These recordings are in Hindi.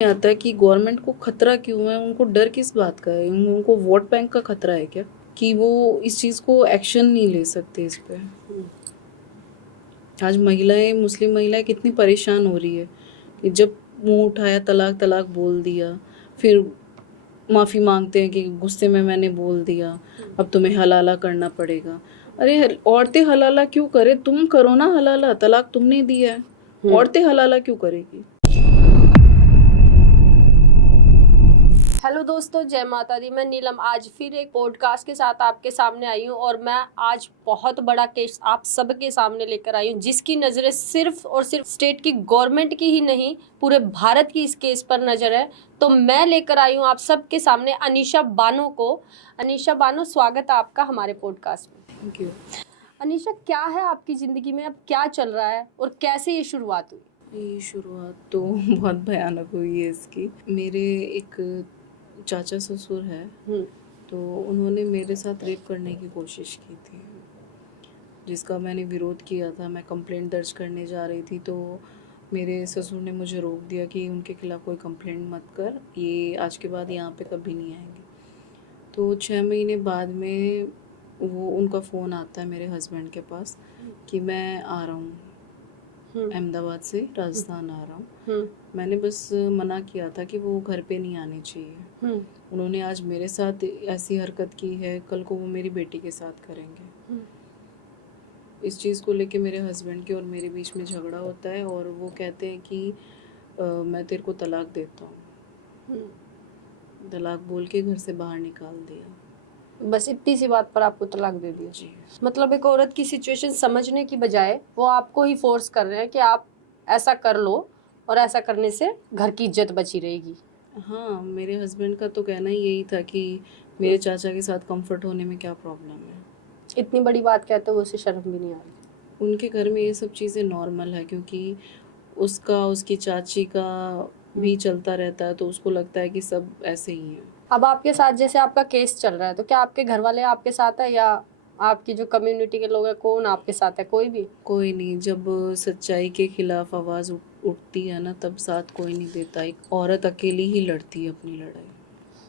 आता है कि गवर्नमेंट को खतरा क्यों है, उनको डर किस बात का है, उनको वोट बैंक का खतरा है क्या कि वो इस चीज़ को एक्शन नहीं ले सकते इस पे। आज महिलाएं, मुस्लिम महिलाएं कितनी परेशान हो रही है कि जब मुंह उठाया तलाक तलाक बोल दिया, फिर माफ़ी मांगते हैं कि गुस्से में मैंने बोल दिया, अब तुम्हें हलाला करना पड़ेगा। अरे औरतें हलाला क्यों करे, तुम करो ना हलाला, तलाक तुमने दिया है, औरतें हलाला क्यों करेगी। हेलो दोस्तों, जय माता दी। मैं नीलम आज फिर एक पॉडकास्ट के साथ आपके सामने आई हूँ और मैं आज बहुत बड़ा केस आप सबके सामने लेकर आई हूँ, जिसकी नज़रें सिर्फ और सिर्फ स्टेट की गवर्नमेंट की ही नहीं, पूरे भारत की इस केस पर नज़र है। तो मैं लेकर आई हूँ आप सबके सामने अनीशा बानो को। अनीशा बानो, स्वागत है आपका हमारे पॉडकास्ट में। Thank you. अनीशा, क्या है आपकी ज़िंदगी में, अब क्या चल रहा है और कैसे ये शुरुआत हुई? ये शुरुआत तो बहुत भयानक हुई है इसकी। मेरे एक चाचा ससुर है, तो उन्होंने मेरे साथ रेप करने की कोशिश की थी, जिसका मैंने विरोध किया था। मैं कंप्लेंट दर्ज करने जा रही थी तो मेरे ससुर ने मुझे रोक दिया कि उनके खिलाफ़ कोई कंप्लेंट मत कर, ये आज के बाद यहाँ पे कभी नहीं आएंगे। तो 6 महीने बाद में वो उनका फ़ोन आता है मेरे हस्बैंड के पास कि मैं आ रहा हूँ, अहमदाबाद से राजस्थान आ रहा हूँ। मैंने बस मना किया था कि वो घर पे नहीं आने चाहिए। उन्होंने आज मेरे साथ ऐसी हरकत की है, कल को वो मेरी बेटी के साथ करेंगे। इस चीज़ को लेके मेरे हस्बैंड के और मेरे बीच में झगड़ा होता है और वो कहते हैं कि मैं तेरे को तलाक देता हूँ। तलाक बोल के घर से बाहर निकाल दिया। बस इतनी सी बात पर आपको तलाक दे दिया जी। मतलब एक औरत की सिचुएशन समझने की बजाय वो आपको ही फोर्स कर रहे हैं कि आप ऐसा कर लो और ऐसा करने से घर की इज्जत बची रहेगी। हाँ, मेरे हस्बैंड का तो कहना ही यही था कि मेरे चाचा के साथ कंफर्ट होने में क्या प्रॉब्लम है। इतनी बड़ी बात कहते हो, उसे शर्म भी नहीं आ रही? उनके घर में ये सब चीज़ें नॉर्मल है, क्योंकि उसका उसकी चाची का भी चलता रहता है, तो उसको लगता है कि सब ऐसे ही हैं। अब आपके साथ जैसे आपका केस चल रहा है, तो क्या आपके घर वाले आपके साथ है या आपकी जो कम्युनिटी के लोग हैं, कौन आपके साथ है? कोई भी? कोई नहीं। जब सच्चाई के खिलाफ आवाज़ उठती है ना, तब साथ कोई नहीं देता। एक औरत अकेली ही लड़ती है अपनी लड़ाई,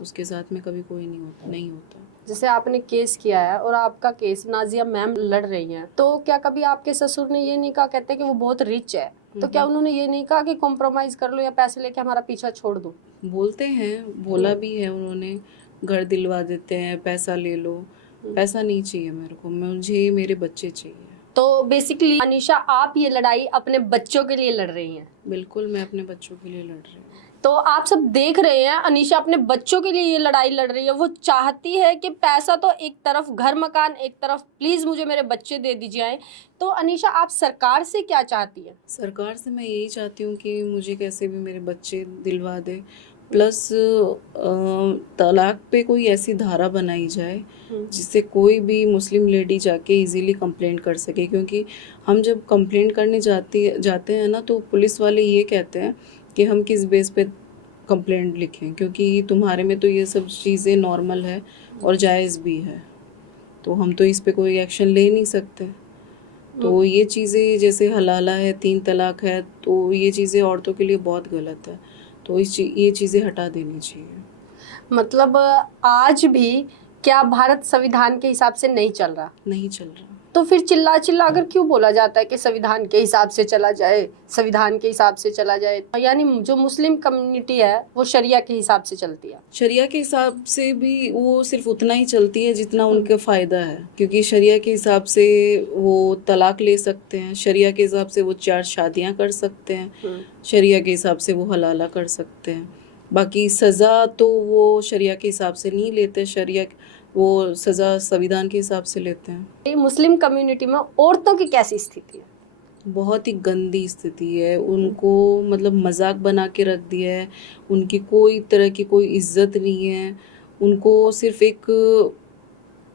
उसके साथ में कभी कोई नहीं होता। जैसे आपने केस किया है और आपका केस नाजिया मैम लड़ रही हैं, तो क्या कभी आपके ससुर ने ये नहीं कहा, कहते कि वो बहुत रिच है, तो क्या उन्होंने ये नहीं कहा कि कॉम्प्रोमाइज कर लो या पैसे लेके हमारा पीछा छोड़ दो? बोलते हैं, बोला भी है उन्होंने, घर दिलवा देते हैं, पैसा ले लो। पैसा नहीं चाहिए मेरे को, मुझे मेरे बच्चे चाहिए। तो बेसिकली अनीशा, आप ये लड़ाई अपने बच्चों के लिए लड़ रही हैं? बिल्कुल, मैं अपने बच्चों के लिए लड़ रही हूँ। तो आप सब देख रहे हैं, अनीशा अपने बच्चों के लिए ये लड़ाई लड़ रही है। वो चाहती है कि पैसा तो एक तरफ, घर मकान एक तरफ, प्लीज मुझे मेरे बच्चे दे दीजिए। तो अनीशा, आप सरकार से क्या चाहती है? सरकार से मैं यही चाहती हूँ कि मुझे कैसे भी मेरे बच्चे दिलवा दे, प्लस तलाक पे कोई ऐसी धारा बनाई जाए जिससे कोई भी मुस्लिम लेडी जाके इजीली कंप्लेंट कर सके। क्योंकि हम जब कंप्लेंट करने जाते हैं ना, तो पुलिस वाले ये कहते हैं कि हम किस बेस पे कंप्लेंट लिखें, क्योंकि तुम्हारे में तो ये सब चीज़ें नॉर्मल है और जायज़ भी है, तो हम तो इस पे कोई एक्शन ले नहीं सकते। तो ये चीज़ें जैसे हलाला है, 3 तलाक है, तो ये चीज़ें औरतों के लिए बहुत गलत है, तो ये चीज़ें हटा देनी चाहिए। मतलब आज भी क्या भारत संविधान के हिसाब से नहीं चल रहा? नहीं चल रहा। तो फिर चिल्ला चिल्ला अगर क्यों बोला जाता है कि संविधान के हिसाब से चला जाए, संविधान के हिसाब से चला जाए? यानी जो मुस्लिम कम्युनिटी है वो शरिया के हिसाब से चलती है। शरिया के हिसाब से भी वो सिर्फ उतना ही चलती है जितना उनका फ़ायदा है, क्योंकि शरिया के हिसाब से वो तलाक ले सकते हैं, शरिया के हिसाब से वो 4 शादियाँ कर सकते हैं, शरिया के हिसाब से वो हलाला कर सकते हैं। बाकी सज़ा तो वो शरिया के हिसाब से नहीं लेते, शरिया वो सज़ा संविधान के हिसाब से लेते हैं। मुस्लिम कम्युनिटी में औरतों की कैसी स्थिति है? बहुत ही गंदी स्थिति है। उनको मतलब मजाक बना के रख दिया है, उनकी कोई तरह की कोई इज्जत नहीं है, उनको सिर्फ एक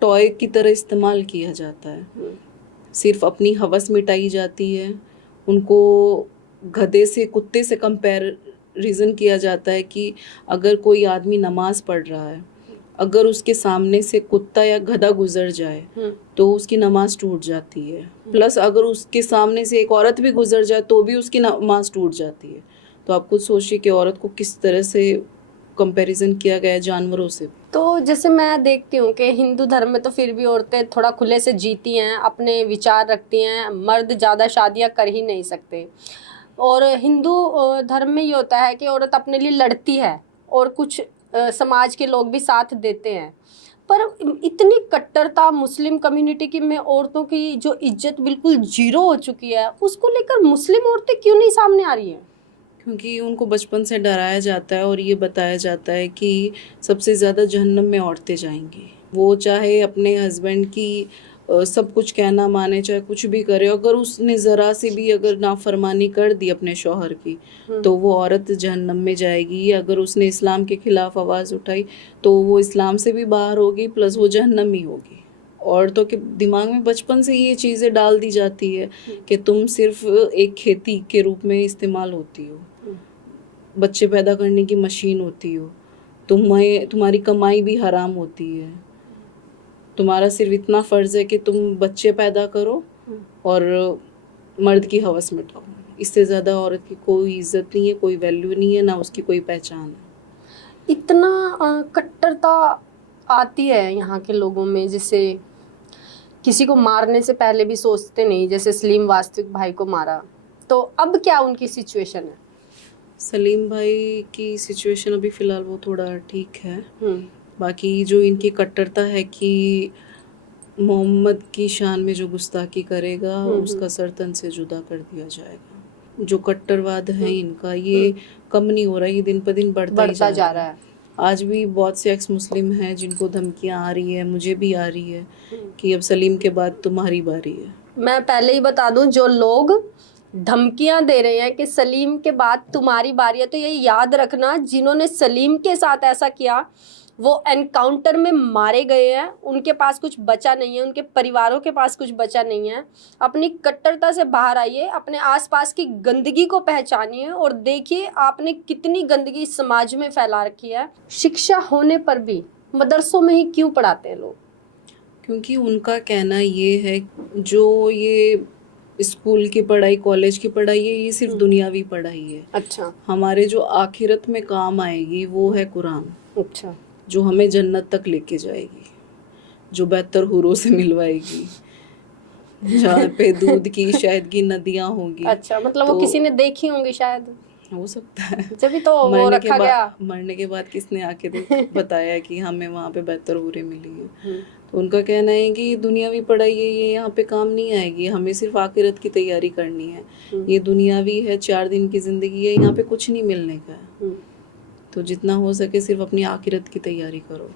टॉय की तरह इस्तेमाल किया जाता है, सिर्फ अपनी हवस मिटाई जाती है। उनको गधे से, कुत्ते से कंपैरिजन किया जाता है कि अगर कोई आदमी नमाज पढ़ रहा है, अगर उसके सामने से कुत्ता या गधा गुजर जाए तो उसकी नमाज टूट जाती है, प्लस अगर उसके सामने से एक औरत भी गुजर जाए तो भी उसकी नमाज टूट जाती है। तो आप खुद सोचिए कि औरत को किस तरह से कंपैरिजन किया गया है जानवरों से। तो जैसे मैं देखती हूँ कि हिंदू धर्म में तो फिर भी औरतें थोड़ा खुले से जीती हैं, अपने विचार रखती हैं, मर्द ज़्यादा शादियाँ कर ही नहीं सकते। और हिंदू धर्म में ये होता है कि औरत अपने लिए लड़ती है और कुछ समाज के लोग भी साथ देते हैं। पर इतनी कट्टरता मुस्लिम कम्युनिटी की में औरतों की जो इज्जत बिल्कुल जीरो हो चुकी है, उसको लेकर मुस्लिम औरतें क्यों नहीं सामने आ रही हैं? क्योंकि उनको बचपन से डराया जाता है और ये बताया जाता है कि सबसे ज़्यादा जहन्नम में औरतें जाएंगी। वो चाहे अपने हस्बैंड की सब कुछ कहना माने, चाहे कुछ भी करे, अगर उसने ज़रा से भी अगर नाफरमानी कर दी अपने शौहर की तो वो औरत जहन्नम में जाएगी। अगर उसने इस्लाम के ख़िलाफ़ आवाज़ उठाई तो वो इस्लाम से भी बाहर होगी, प्लस वो जहन्नम ही होगी। औरतों के दिमाग में बचपन से ये चीज़ें डाल दी जाती है कि तुम सिर्फ एक खेती के रूप में इस्तेमाल होती हो, बच्चे पैदा करने की मशीन होती हो, तुम्हारी कमाई भी हराम होती है, तुम्हारा सिर्फ इतना फ़र्ज़ है कि तुम बच्चे पैदा करो और मर्द की हवस मिटाओ। इससे ज़्यादा औरत की कोई इज्जत नहीं है, कोई वैल्यू नहीं है, ना उसकी कोई पहचान है। इतना कट्टरता आती है यहाँ के लोगों में, जिससे किसी को मारने से पहले भी सोचते नहीं। जैसे सलीम वास्तविक भाई को मारा, तो अब क्या उनकी सिचुएशन है? सलीम भाई की सिचुएशन अभी फ़िलहाल वो थोड़ा ठीक है। बाकी जो इनकी कट्टरता है कि मोहम्मद की शान में जो गुस्ताखी करेगा उसका सर तन से जुदा कर दिया जाएगा। जो कट्टरवाद है इनका, ये कम नहीं हो रहा, ये दिन पर दिन बढ़ता जा रहा है। आज भी बहुत से एक्स मुस्लिम हैं जिनको धमकियां आ रही है, मुझे भी आ रही है कि अब सलीम के बाद तुम्हारी बारी है। मैं पहले ही बता दूं, जो लोग धमकियां दे रहे हैं कि सलीम के बाद तुम्हारी बारी है, तो ये याद रखना, जिन्होंने सलीम के साथ ऐसा किया वो एनकाउंटर में मारे गए हैं, उनके पास कुछ बचा नहीं है, उनके परिवारों के पास कुछ बचा नहीं है। अपनी कट्टरता से बाहर आइए, अपने आसपास की गंदगी को पहचानिए और देखिए आपने कितनी गंदगी समाज में फैला रखी है। शिक्षा होने पर भी मदरसों में ही क्यों पढ़ाते हैं लोग? क्योंकि उनका कहना ये है जो ये स्कूल की पढ़ाई, कॉलेज की पढ़ाई है, ये सिर्फ दुनियावी पढ़ाई है। अच्छा। हमारे जो आखिरत में काम आएगी वो है कुरान। अच्छा। जो हमें जन्नत तक लेके जाएगी, जो बेहतर हुरों से मिलवाएगी, जहाँ पे दूध की शहद की नदियाँ होंगी। अच्छा, मतलब वो किसी ने देखी होंगी शायद, हो सकता है। जब तो वो रखा गया। मरने के बाद किसने आके बताया कि हमें वहाँ पे बेहतर हुरें मिली है। तो उनका कहना है कि दुनियावी पढ़ाई है, ये यहाँ पे काम नहीं आएगी, हमें सिर्फ आखिरत की तैयारी करनी है। ये दुनियावी है, 4 दिन की ज़िंदगी है, यहाँ पे कुछ नहीं मिलने का है। तो जितना हो सके सिर्फ अपनी आखिरत की तैयारी करो।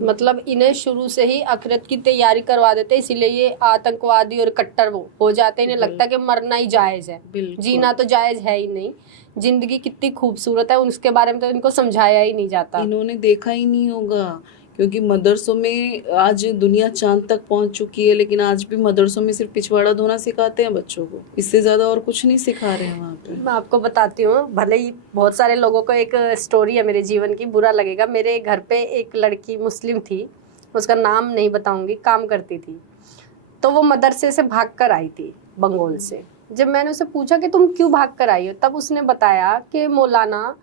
मतलब इन्हें शुरू से ही आखिरत की तैयारी करवा देते, इसीलिए ये आतंकवादी और कट्टर वो हो जाते हैं। इन्हें लगता है कि मरना ही जायज़ है, जीना तो जायज़ है ही नहीं। जिंदगी कितनी खूबसूरत है, उसके बारे में तो इनको समझाया ही नहीं जाता। इन्होंने देखा ही नहीं होगा, क्योंकि मदरसों में आज दुनिया चांद तक पहुंच चुकी है, लेकिन आज भी मदरसों में सिर्फ पिछवाड़ा धोना सिखाते हैं बच्चों को, इससे ज़्यादा और कुछ नहीं सिखा रहे हैं वहाँ पे। मैं आपको बताती हूँ, भले ही बहुत सारे लोगों को एक स्टोरी है मेरे जीवन की, बुरा लगेगा। मेरे घर पे एक लड़की मुस्लिम थी, उसका नाम नहीं बताऊँगी, काम करती थी। तो वो मदरसे से भाग कर आई थी बंगोल से। जब मैंने उसे पूछा कि तुम क्यों भाग कर आई हो, तब उसने बताया कि मौलाना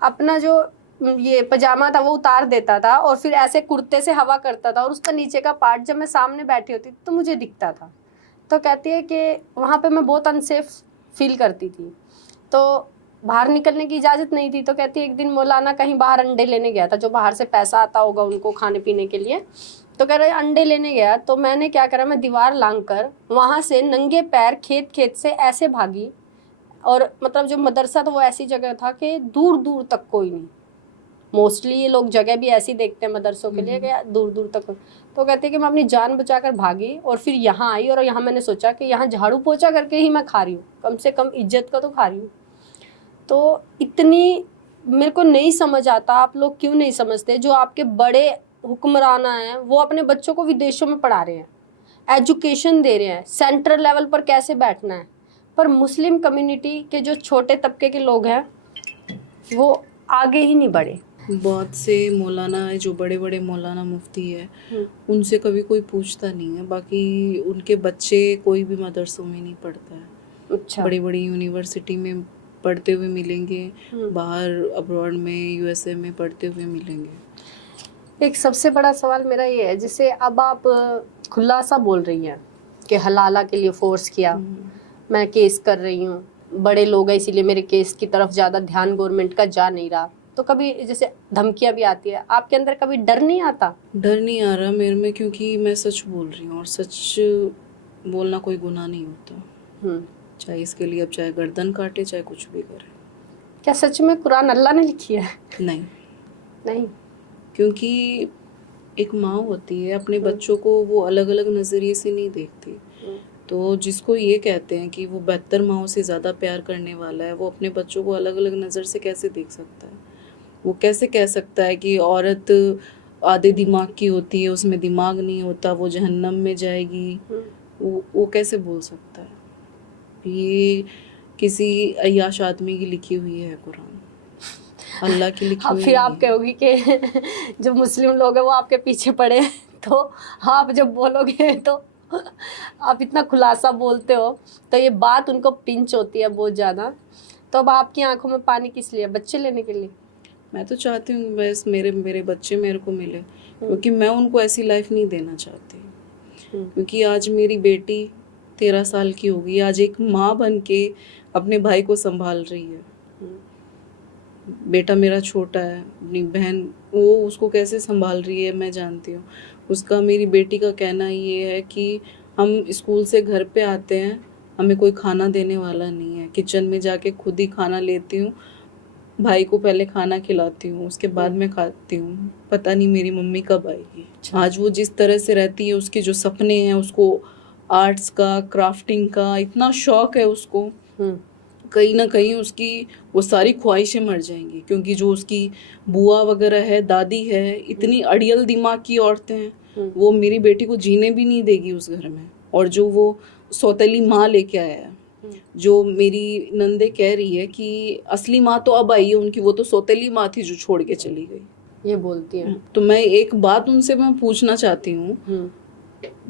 अपना जो ये पजामा था वो उतार देता था और फिर ऐसे कुर्ते से हवा करता था, और उसका नीचे का पार्ट जब मैं सामने बैठी होती तो मुझे दिखता था। तो कहती है कि वहाँ पे मैं बहुत अनसेफ फील करती थी, तो बाहर निकलने की इजाज़त नहीं थी। तो कहती है एक दिन मौलाना कहीं बाहर अंडे लेने गया था, जो बाहर से पैसा आता होगा उनको खाने पीने के लिए। तो कह रहे अंडे लेने गया, तो मैंने क्या करा, मैं दीवार लांग कर वहाँ से नंगे पैर खेत से ऐसे भागी। और मतलब जो मदरसा था वो ऐसी जगह था कि दूर दूर तक कोई नहीं। मोस्टली ये लोग जगह भी ऐसी देखते हैं मदरसों के लिए कि दूर दूर तक। तो कहते हैं कि मैं अपनी जान बचाकर भागी और फिर यहाँ आई, और यहाँ मैंने सोचा कि यहाँ झाड़ू पोछा करके ही मैं खा रही हूँ, कम से कम इज्जत का तो खा रही हूँ। तो इतनी मेरे को नहीं समझ आता, आप लोग क्यों नहीं समझते? जो आपके बड़े हुक्मरान हैं वो अपने बच्चों को विदेशों में पढ़ा रहे हैं, एजुकेशन दे रहे हैं, सेंट्रल लेवल पर कैसे बैठना है, पर मुस्लिम कम्युनिटी के जो छोटे तबके के लोग हैं वो आगे ही नहीं बढ़े। बहुत से मौलाना है, जो बड़े बड़े मौलाना मुफ्ती है, उनसे कभी कोई पूछता नहीं है। बाकी उनके बच्चे कोई भी मदरसों में नहीं पढ़ता है। अच्छा। बड़ी बड़ी यूनिवर्सिटी में पढ़ते हुए मिलेंगे, बाहर अब्रॉड में यूएसए में पढ़ते हुए मिलेंगे। एक सबसे बड़ा सवाल मेरा ये है, जैसे अब आप खुलासा बोल रही हैं कि हलाला के लिए फोर्स किया, मैं केस कर रही हूँ, बड़े लोग हैं इसीलिए मेरे केस की तरफ ज़्यादा ध्यान गवर्नमेंट का जा नहीं रहा, तो कभी जैसे धमकियाँ भी आती है, आपके अंदर कभी डर नहीं आता? डर नहीं आ रहा मेरे में, क्योंकि मैं सच बोल रही हूँ और सच बोलना कोई गुनाह नहीं होता। चाहे इसके लिए अब चाहे गर्दन काटे चाहे कुछ भी करे। क्या सच में कुरान अल्लाह ने लिखी है? नहीं, क्योंकि एक माँ होती है, अपने बच्चों को वो अलग अलग नज़रिए से नहीं देखती। तो जिसको ये कहते हैं कि वो 72 माँओं से ज़्यादा प्यार करने वाला है, वो अपने बच्चों को अलग अलग नज़र से कैसे देख सकता है? वो कैसे कह सकता है कि औरत आधे दिमाग की होती है, उसमें दिमाग नहीं होता, वो जहन्नम में जाएगी? वो कैसे बोल सकता है? ये किसी अय्याश आदमी की लिखी हुई है कुरान, अल्लाह की लिखी हुई। फिर आप कहोगी कि जो मुस्लिम लोग हैं वो आपके पीछे पड़े, तो आप जब बोलोगे तो आप इतना खुलासा बोलते हो तो ये बात उनको पिंच होती है बहुत ज़्यादा। तो अब आपकी आंखों में पानी किस लिए? बच्चे लेने के लिए? मैं तो चाहती हूँ बस मेरे बच्चे मेरे को मिले, क्योंकि मैं उनको ऐसी लाइफ नहीं देना चाहती। क्योंकि आज मेरी बेटी 13 साल की होगी, आज एक माँ बन के अपने भाई को संभाल रही है। बेटा मेरा छोटा है, अपनी बहन वो उसको कैसे संभाल रही है मैं जानती हूँ। उसका, मेरी बेटी का कहना ये है कि हम स्कूल से घर पे आते हैं, हमें कोई खाना देने वाला नहीं है, किचन में जाके खुद ही खाना लेती हूँ, भाई को पहले खाना खिलाती हूँ, उसके बाद मैं खाती हूँ, पता नहीं मेरी मम्मी कब आएगी। आज वो जिस तरह से रहती है, उसके जो सपने हैं, उसको आर्ट्स का, क्राफ्टिंग का इतना शौक है उसको, कहीं ना कहीं उसकी वो सारी ख्वाहिशें मर जाएंगी, क्योंकि जो उसकी बुआ वगैरह है, दादी है, इतनी अड़ियल दिमाग की औरतें हैं, वो मेरी बेटी को जीने भी नहीं देगी उस घर में। और जो वो सौतेली माँ लेके आया है, जो मेरी नंदे कह रही है कि असली माँ तो अब आई है उनकी, वो तो सौतेली माँ थी जो छोड़ के चली गई, ये बोलती है। तो मैं एक बात उनसे मैं पूछना चाहती हूँ,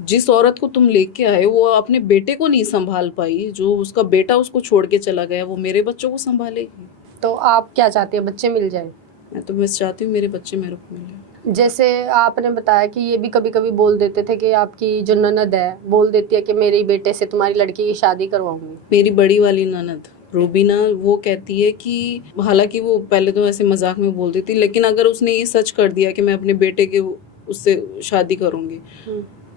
जिस औरत को तुम लेके आए वो अपने बेटे को नहीं संभाल पाई, जो उसका बेटा उसको छोड़ के चला गया, वो मेरे बच्चों को संभालेगी? तो आप क्या चाहते हैं, बच्चे मिल जाए? मैं तो बस चाहती हूँ मेरे बच्चे मेरे को मिले। जैसे आपने बताया कि ये भी कभी कभी बोल देते थे कि आपकी जो ननद है बोल देती है कि मेरे बेटे से तुम्हारी लड़की की शादी करवाऊंगी। मेरी बड़ी वाली ननद रूबीना, वो कहती है कि, हालांकि वो पहले तो ऐसे मजाक में बोलती थी, लेकिन अगर उसने ये सच कर दिया कि मैं अपने बेटे के उससे शादी करूंगी,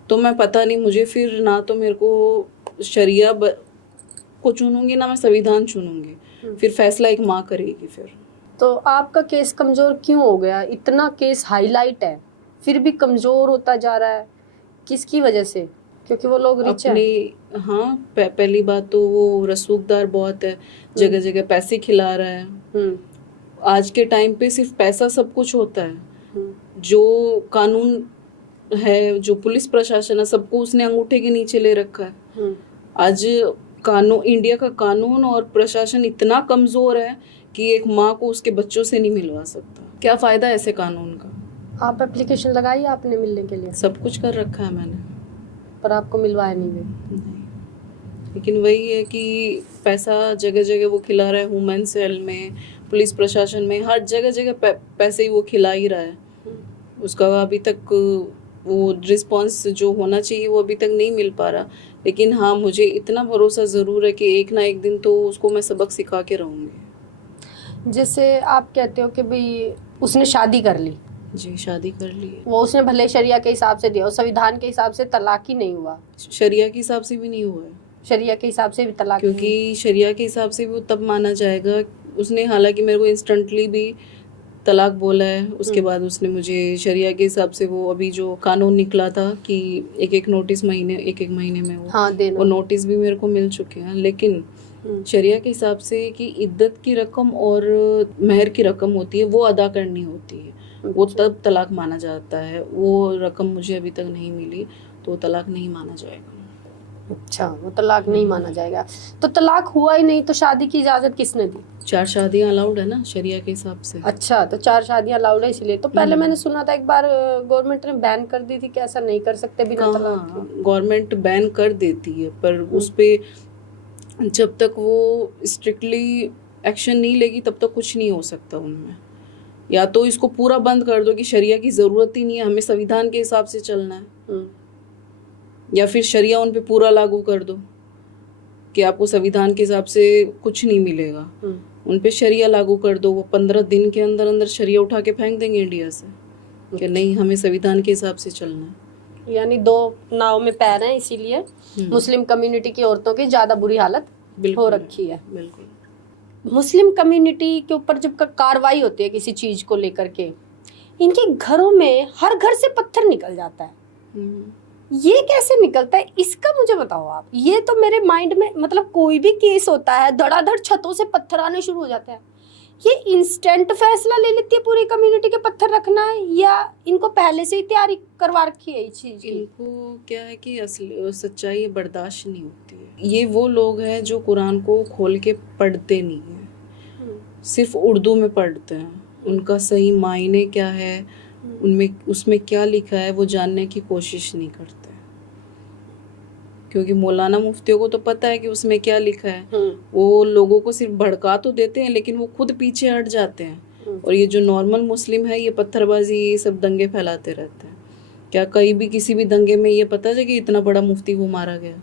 तो मैं पता नहीं, मुझे फिर ना तो मेरे को शरिया को चुनूंगी ना मैं संविधान चुनूंगी, फिर फैसला एक माँ करेगी। फिर तो आपका केस कमज़ोर क्यों हो गया? इतना केस हाईलाइट है फिर भी कमज़ोर होता जा रहा है, किसकी वजह से? क्योंकि वो लोग रिच हैं। हाँ, पहली बात तो वो रसूखदार बहुत है, जगह जगह पैसे खिला रहा है। आज के टाइम पे सिर्फ पैसा सब कुछ होता है। जो कानून है, जो पुलिस प्रशासन है, सबको उसने अंगूठे के नीचे ले रखा है। आज कानून, इंडिया का कानून और प्रशासन इतना कमजोर है कि एक माँ को उसके बच्चों से नहीं मिलवा सकता। क्या फायदा ऐसे कानून का? आप एप्लीकेशन लगाई आपने मिलने के लिए? सब कुछ कर रखा है मैंने, पर आपको मिलवाया नहीं गए? नहीं। लेकिन वही है कि पैसा जगह जगह वो खिला रहा है, वुमेन सेल में, पुलिस प्रशासन में, हर जगह जगह पैसे ही वो खिला ही रहा है। उसका अभी तक वो रिस्पॉन्स जो होना चाहिए वो अभी तक नहीं मिल पा रहा। लेकिन हाँ, मुझे इतना भरोसा ज़रूर है कि एक ना एक दिन तो उसको मैं सबक सिखा के रहूँगी। जैसे आप कहते हो कि भाई उसने शादी कर ली। जी, शादी कर ली है। वो उसने भले शरिया के हिसाब से दिया, और संविधान के हिसाब से तलाक ही नहीं हुआ। शरिया के हिसाब से भी नहीं हुआ है। शरिया के हिसाब से भी तलाक, क्योंकि शरिया के हिसाब से वो तब माना जाएगा, उसने हालांकि मेरे को इंस्टेंटली भी तलाक बोला है, उसके बाद उसने मुझे शरिया के हिसाब से, वो अभी जो कानून निकला था कि एक नोटिस महीने, एक महीने में वो नोटिस भी मेरे को मिल चुके हैं। लेकिन शरिया के हिसाब से कि इद्दत की रकम और महर की रकम होती है, वो अदा करनी होती है, वो तब तलाक माना जाता है। वो रकम मुझे अभी तक नहीं मिली, तो तलाक नहीं माना जाएगा। अच्छा, वो तलाक नहीं माना जाएगा। तो तलाक हुआ ही नहीं तो शादी की इजाजत किसने दी? 4 शादियां अलाउड है ना शरिया के हिसाब से। अच्छा, तो 4 शादियां अलाउड है इसलिए। तो पहले मैंने सुना था एक बार गवर्नमेंट ने बैन कर दी थी कि ऐसा नहीं कर सकते बिना तलाक के। गवर्नमेंट बैन कर देती है, पर उस पे जब तक वो स्ट्रिक्टली एक्शन नहीं लेगी तब तक कुछ नहीं हो सकता उनमें। या तो इसको पूरा बंद कर दो कि शरिया की ज़रूरत ही नहीं है, हमें संविधान के हिसाब से चलना है, या फिर शरिया उन पे पूरा लागू कर दो कि आपको संविधान के हिसाब से कुछ नहीं मिलेगा। उन पे शरिया लागू कर दो, वो 15 दिन के अंदर अंदर शरिया उठा के फेंक देंगे इंडिया से कि नहीं हमें संविधान के हिसाब से चलना है। यानी दो नाव में पैर हैं, इसीलिए मुस्लिम कम्युनिटी की औरतों की ज़्यादा बुरी हालत हो रखी है। बिल्कुल। मुस्लिम कम्युनिटी के ऊपर जब कार्रवाई होती है किसी चीज़ को लेकर के, इनके घरों में हर घर से पत्थर निकल जाता है। ये कैसे निकलता है, इसका मुझे बताओ आप। ये तो मेरे माइंड में, मतलब कोई भी केस होता है धड़ाधड़ छतों से पत्थर आने शुरू हो जाते हैं, ये इंस्टेंट फैसला ले लेती है पूरी कम्युनिटी के पत्थर रखना है, या इनको पहले से ही तैयारी करवा रखी है इस चीज की? इनको क्या है कि असली सच्चाई बर्दाश्त नहीं होती है। ये वो लोग हैं जो कुरान को खोल के पढ़ते नहीं है, सिर्फ उर्दू में पढ़ते हैं। उनका सही मायने क्या है, उनमें उसमें क्या लिखा है वो जानने की कोशिश नहीं करते, क्योंकि मौलाना मुफ्तियों को तो पता है कि उसमें क्या लिखा है। वो लोगों को सिर्फ भड़का तो देते हैं लेकिन वो खुद पीछे हट जाते हैं। और ये जो नॉर्मल मुस्लिम है ये पत्थरबाजी, ये सब दंगे फैलाते रहते हैं। क्या कहीं भी किसी भी दंगे में ये पता है कि इतना बड़ा मुफ्ती वो मारा गया?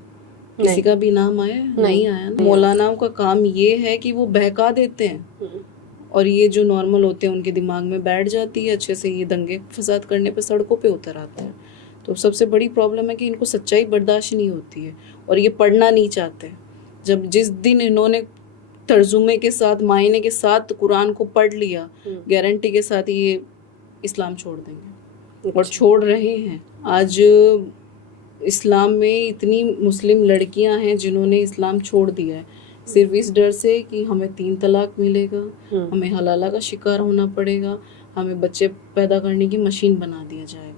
किसी का भी नाम आया? नहीं आया। मौलानाओं का काम ये है कि वो बहका देते हैं, और ये जो नॉर्मल होते हैं उनके दिमाग में बैठ जाती है अच्छे से, ये दंगे फसाद करने पे सड़कों पे उतर आते हैं। तो सबसे बड़ी प्रॉब्लम है कि इनको सच्चाई बर्दाश्त नहीं होती है और ये पढ़ना नहीं चाहते। जब जिस दिन इन्होंने तर्जुमे के साथ, मायने के साथ कुरान को पढ़ लिया, गारंटी के साथ ये इस्लाम छोड़ देंगे। और छोड़ रहे हैं। आज इस्लाम में इतनी मुस्लिम लड़कियां हैं जिन्होंने इस्लाम छोड़ दिया है सिर्फ इस डर से कि हमें 3 तलाक मिलेगा, हमें हलाला का शिकार होना पड़ेगा, हमें बच्चे पैदा करने की मशीन बना दिया जाएगा।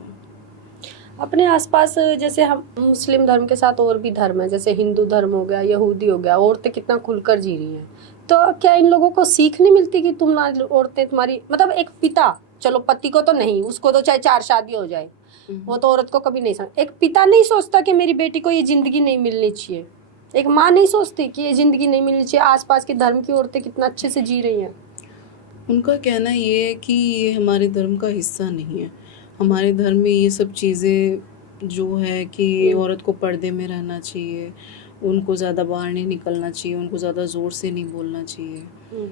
अपने आसपास जैसे हम मुस्लिम धर्म के साथ और भी धर्म है, जैसे हिंदू धर्म हो गया, यहूदी हो गया, औरतें कितना खुलकर जी रही हैं, तो क्या इन लोगों को सीख नहीं मिलती कि तुम औरतें, तुम्हारी मतलब एक पिता, चलो पति को तो नहीं, उसको तो चाहे 4 शादी हो जाए, वो तो औरत को कभी नहीं समझ। एक पिता नहीं सोचता कि मेरी बेटी को ये जिंदगी नहीं मिलनी चाहिए, एक माँ नहीं सोचती कि ये जिंदगी नहीं मिलनी चाहिए। आसपास के धर्म की औरतें कितना अच्छे से जी रही हैं। उनका कहना ये है कि ये हमारे धर्म का हिस्सा नहीं है। हमारे धर्म में ये सब चीज़ें जो है कि औरत को पर्दे में रहना चाहिए, उनको ज़्यादा बाहर नहीं निकलना चाहिए, उनको ज़्यादा ज़ोर से नहीं बोलना चाहिए।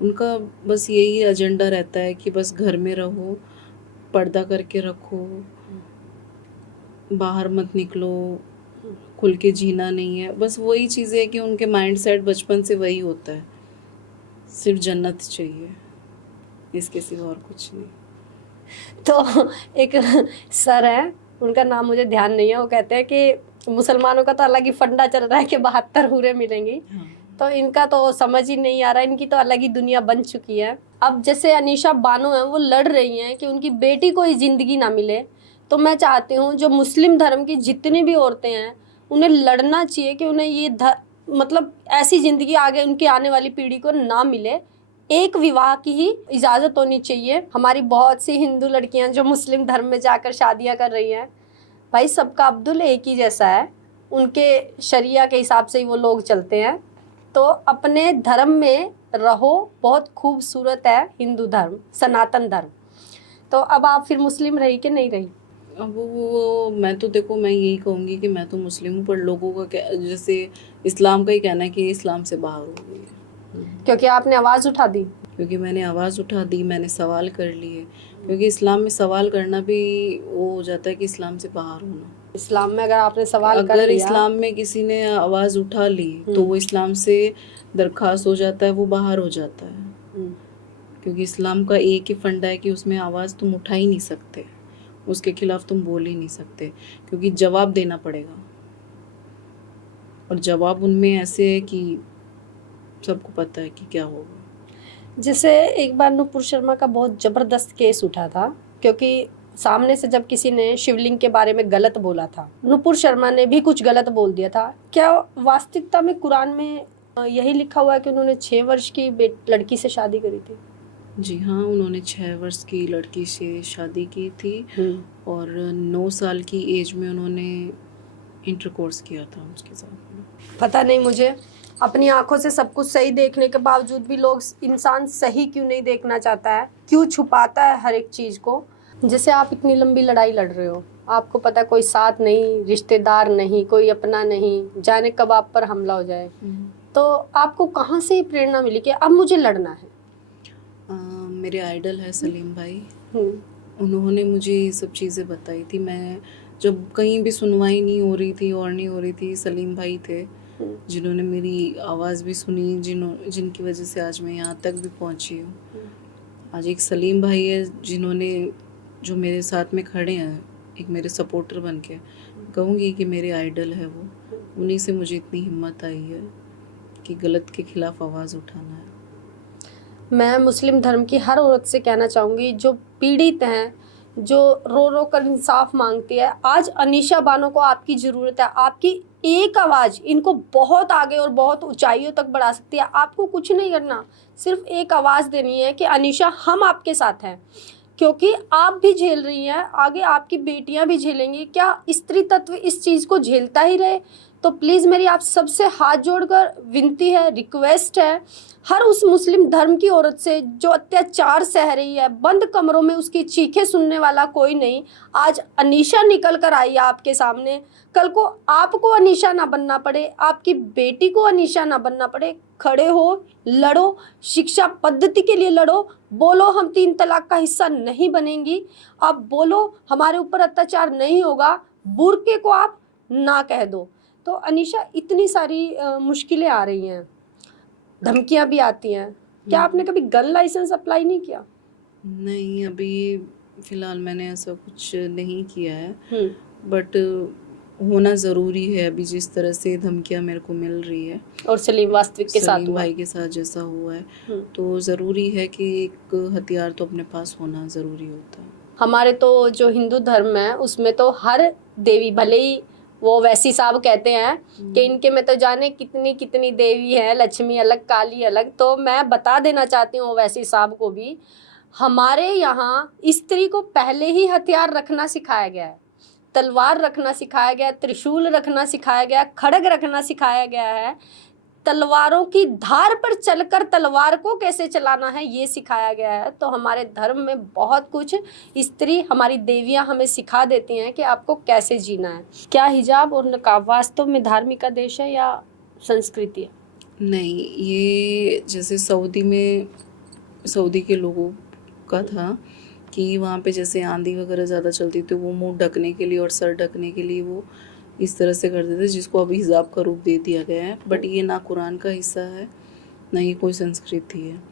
उनका बस यही एजेंडा रहता है कि बस घर में रहो, पर्दा करके रखो, बाहर मत निकलो, खुल के जीना नहीं है। बस वही चीज़ें है कि उनके माइंड सेट बचपन से वही होता है, सिर्फ जन्नत चाहिए, इसके सिवा और कुछ नहीं। तो एक सर है, उनका नाम मुझे ध्यान नहीं है, वो कहते हैं कि मुसलमानों का तो अलग ही फंडा चल रहा है कि 72 हूरें मिलेंगी। तो इनका तो समझ ही नहीं आ रहा, इनकी तो अलग ही दुनिया बन चुकी है। अब जैसे अनीशा बानो है, वो लड़ रही हैं कि उनकी बेटी को ये जिंदगी ना मिले, तो मैं चाहती हूँ जो मुस्लिम धर्म की जितनी भी औरतें हैं उन्हें लड़ना चाहिए कि उन्हें ये मतलब ऐसी ज़िंदगी आगे उनकी आने वाली पीढ़ी को ना मिले। एक विवाह की ही इजाज़त होनी चाहिए। हमारी बहुत सी हिंदू लड़कियां जो मुस्लिम धर्म में जाकर शादियां कर रही हैं, भाई सबका अब्दुल एक ही जैसा है, उनके शरिया के हिसाब से ही वो लोग चलते हैं। तो अपने धर्म में रहो, बहुत खूबसूरत है हिंदू धर्म, सनातन धर्म। तो अब आप फिर मुस्लिम रही कि नहीं रही? अब वो मैं तो देखो, मैं यही कहूँगी कि मैं तो मुस्लिम हूँ, पर लोगों का क्या, जैसे इस्लाम का ही कहना है कि इस्लाम से बाहर हो गई है। क्योंकि आपने आवाज़ उठा दी? क्योंकि मैंने आवाज़ उठा दी, मैंने सवाल कर लिए। क्योंकि इस्लाम में सवाल करना भी वो हो जाता है कि इस्लाम से बाहर होना। इस्लाम में अगर आपने सवाल कर अगर लिया, इस्लाम में किसी ने आवाज़ उठा ली तो वो इस्लाम से दरख्वास्त हो जाता है, वो बाहर हो जाता है। क्योंकि इस्लाम का एक ही फंडा है कि उसमें आवाज़ तुम उठा ही नहीं सकते, उसके खिलाफ तुम बोल ही नहीं सकते, क्योंकि जवाब देना पड़ेगा। और जवाब उनमें ऐसे है कि सबको पता है कि क्या होगा। जैसे एक बार नुपुर शर्मा का बहुत ज़बरदस्त केस उठा था, क्योंकि सामने से जब किसी ने शिवलिंग के बारे में गलत बोला था, नुपुर शर्मा ने भी कुछ गलत बोल दिया था। क्या वास्तविकता में कुरान में यही लिखा हुआ है कि उन्होंने 6 वर्ष की लड़की से शादी करी थी? जी हाँ, उन्होंने 6 वर्ष की लड़की से शादी की थी और 9 साल की एज में उन्होंने इंटरकोर्स किया था उसके साथ। पता नहीं मुझे, अपनी आंखों से सब कुछ सही देखने के बावजूद भी लोग, इंसान सही क्यों नहीं देखना चाहता है, क्यों छुपाता है हर एक चीज़ को। जैसे आप इतनी लंबी लड़ाई लड़ रहे हो, आपको पता है कोई साथ नहीं, रिश्तेदार नहीं, कोई अपना नहीं, जाने कब आप पर हमला हो जाए, तो आपको कहाँ से प्रेरणा मिली कि अब मुझे लड़ना है? मेरे आइडल है सलीम भाई। उन्होंने मुझे ये सब चीज़ें बताई थी। मैं जब कहीं भी सुनवाई नहीं हो रही थी और नहीं हो रही थी, सलीम भाई थे जिन्होंने मेरी आवाज़ भी सुनी, जिनकी वजह से आज मैं यहाँ तक भी पहुँची हूँ। आज एक सलीम भाई है जिन्होंने, जो मेरे साथ में खड़े हैं, एक मेरे सपोर्टर बन के, कहूँगी कि मेरे आइडल है वो। उन्हीं से मुझे इतनी हिम्मत आई है कि गलत के खिलाफ आवाज़ उठाना है। मैं मुस्लिम धर्म की हर औरत से कहना चाहूँगी जो पीड़ित हैं, जो रो रो कर इंसाफ मांगती है, आज अनीशा बानो को आपकी ज़रूरत है। आपकी एक आवाज़ इनको बहुत आगे और बहुत ऊंचाइयों तक बढ़ा सकती है। आपको कुछ नहीं करना, सिर्फ एक आवाज़ देनी है कि अनीशा हम आपके साथ हैं, क्योंकि आप भी झेल रही हैं, आगे आपकी बेटियां भी झेलेंगी। क्या स्त्री तत्व इस चीज़ को झेलता ही रहे? तो प्लीज़ मेरी आप सबसे हाथ जोड़कर विनती है, रिक्वेस्ट है, हर उस मुस्लिम धर्म की औरत से जो अत्याचार सह रही है, बंद कमरों में उसकी चीखें सुनने वाला कोई नहीं। आज अनीशा निकल कर आई है आपके सामने, कल को आपको अनीशा ना बनना पड़े, आपकी बेटी को अनीशा ना बनना पड़े। खड़े हो, लड़ो, शिक्षा पद्धति के लिए लड़ो, बोलो हम 3 तलाक का हिस्सा नहीं बनेंगी, आप बोलो हमारे ऊपर अत्याचार नहीं होगा, बुर्के को आप ना कह दो। तो अनीशा, इतनी सारी मुश्किलें आ रही हैं, धमकियां भी आती हैं, क्या आपने कभी गन लाइसेंस अप्लाई नहीं किया? नहीं, अभी फ़िलहाल मैंने ऐसा कुछ नहीं किया है, बट होना ज़रूरी है। अभी जिस तरह से धमकियां मेरे को मिल रही है और सलीम वास्तविक के साथ सलीम भाई के साथ जैसा हुआ है, तो ज़रूरी है कि एक हथियार तो अपने पास होना ज़रूरी होता है। हमारे तो जो हिंदू धर्म है उसमें तो हर देवी, भले ही वो वैसी साहब कहते हैं कि इनके में तो जाने कितनी कितनी देवी है, लक्ष्मी अलग काली अलग, तो मैं बता देना चाहती हूँ वैसी साहब को भी, हमारे यहाँ स्त्री को पहले ही हथियार रखना सिखाया गया है, तलवार रखना सिखाया गया है, त्रिशूल रखना सिखाया गया है, खड़ग रखना सिखाया गया है, तलवारों की धार पर चलकर तलवार को कैसे चलाना है ये सिखाया गया है। तो हमारे धर्म में बहुत कुछ स्त्री, हमारी देवियां हमें सिखा देती हैं कि आपको कैसे जीना है। क्या हिजाब और नकाब वास्तव में धार्मिक आदेश है या संस्कृति है? नहीं, ये जैसे सऊदी के लोगों का था कि वहाँ पे जैसे आंधी वगैरह ज़्यादा चलती थी, वो मुंह ढकने के लिए और सर ढकने के लिए वो इस तरह से करते थे, जिसको अभी हिजाब का रूप दे दिया गया है। बट ये ना कुरान का हिस्सा है, ना ही कोई संस्कृति है।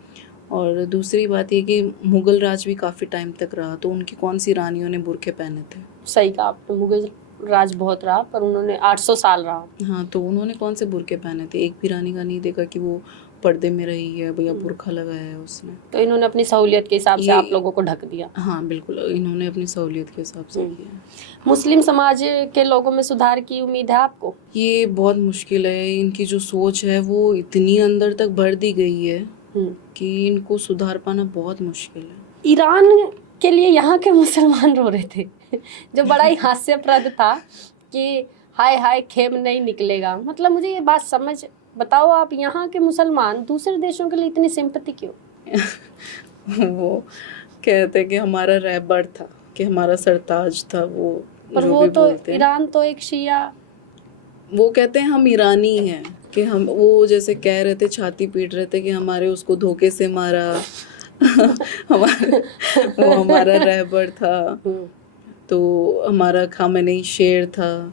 और दूसरी बात ये कि मुग़ल राज भी काफ़ी टाइम तक रहा, तो उनकी कौन सी रानियों ने बुर्के पहने थे? सही कहा आपने, मुग़ल राज बहुत रहा, पर उन्होंने 800 साल रहा। हाँ, तो उन्होंने कौन से बुर्के पहने थे? एक भी रानी का नहीं देखा कि वो पर्दे में रही है भैया, बुर्खा लगाया है उसने। तो इन्होंने अपनी सहूलियत के हिसाब से आप लोगों को ढक दिया। हाँ बिल्कुल, इन्होंने अपनी सहूलियत के हिसाब से किया। मुस्लिम समाज के लोगों में सुधार की उम्मीद है आपको? ये बहुत मुश्किल है। इनकी जो सोच है वो इतनी अंदर तक भर दी गई है कि इनको सुधार पाना बहुत मुश्किल है। ईरान के लिए यहाँ के मुसलमान रो रहे थे जो बड़ा ही हास्यप्रद था कि हाय हाय खेम नहीं निकलेगा। मतलब मुझे ये बात समझ बताओ, आप यहाँ के मुसलमान दूसरे देशों के लिए इतनी सिंपैथी क्यों? वो कहते हैं कि हमारा रहबर था, कि हमारा सरताज था वो, पर वो तो ईरान तो एक शिया, वो कहते हैं हम ईरानी हैं, कि हम, वो जैसे कह रहे थे, छाती पीट रहे थे कि हमारे उसको धोखे से मारा वो हमारा रहबर था, तो हमारा खामेनी शेर था,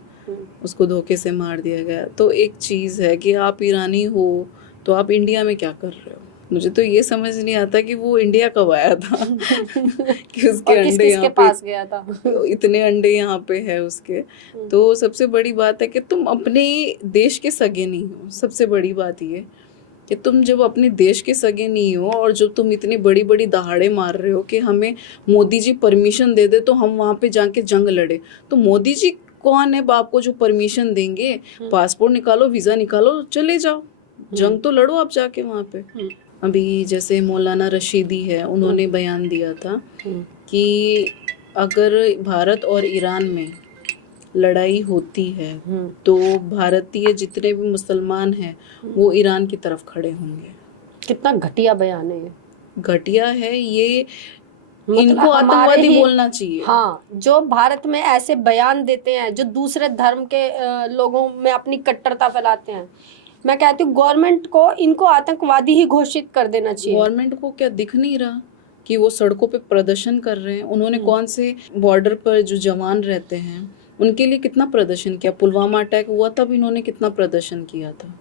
उसको धोखे से मार दिया गया। तो एक चीज़ है कि आप ईरानी हो तो आप इंडिया में क्या कर रहे हो? मुझे तो ये समझ नहीं आता कि वो इंडिया कब आया था कि उसके अंडे यहाँ पास गया था इतने अंडे यहाँ पे है उसके। तो सबसे बड़ी बात है कि तुम अपने देश के सगे नहीं हो। सबसे बड़ी बात ये कि तुम जब अपने देश के सगे नहीं हो और जब तुम इतनी बड़ी बड़ी दहाड़े मार रहे हो कि हमें मोदी जी परमिशन दे दे तो हम वहाँ पे जाके जंग लड़े, तो मोदी जी कौन है बाप को जो परमिशन देंगे? पासपोर्ट निकालो, वीज़ा निकालो, चले जाओ, जंग तो लड़ो आप जाके वहाँ पे। अभी जैसे मौलाना रशीदी है, उन्होंने बयान दिया था कि अगर भारत और ईरान में लड़ाई होती है तो भारतीय जितने भी मुसलमान हैं वो ईरान की तरफ खड़े होंगे। कितना घटिया बयान है ये। घटिया है ये, मतलब इनको हमारे आतंकवादी ही बोलना चाहिए। हाँ, जो भारत में ऐसे बयान देते हैं, जो दूसरे धर्म के लोगों में अपनी कट्टरता फैलाते हैं, मैं कहती हूँ गवर्नमेंट को इनको आतंकवादी ही घोषित कर देना चाहिए। गवर्नमेंट को क्या दिख नहीं रहा कि वो सड़कों पे प्रदर्शन कर रहे हैं? उन्होंने कौन से बॉर्डर पर जो जवान रहते हैं उनके लिए कितना प्रदर्शन किया? पुलवामा अटैक हुआ तब इन्होंने कितना प्रदर्शन किया था?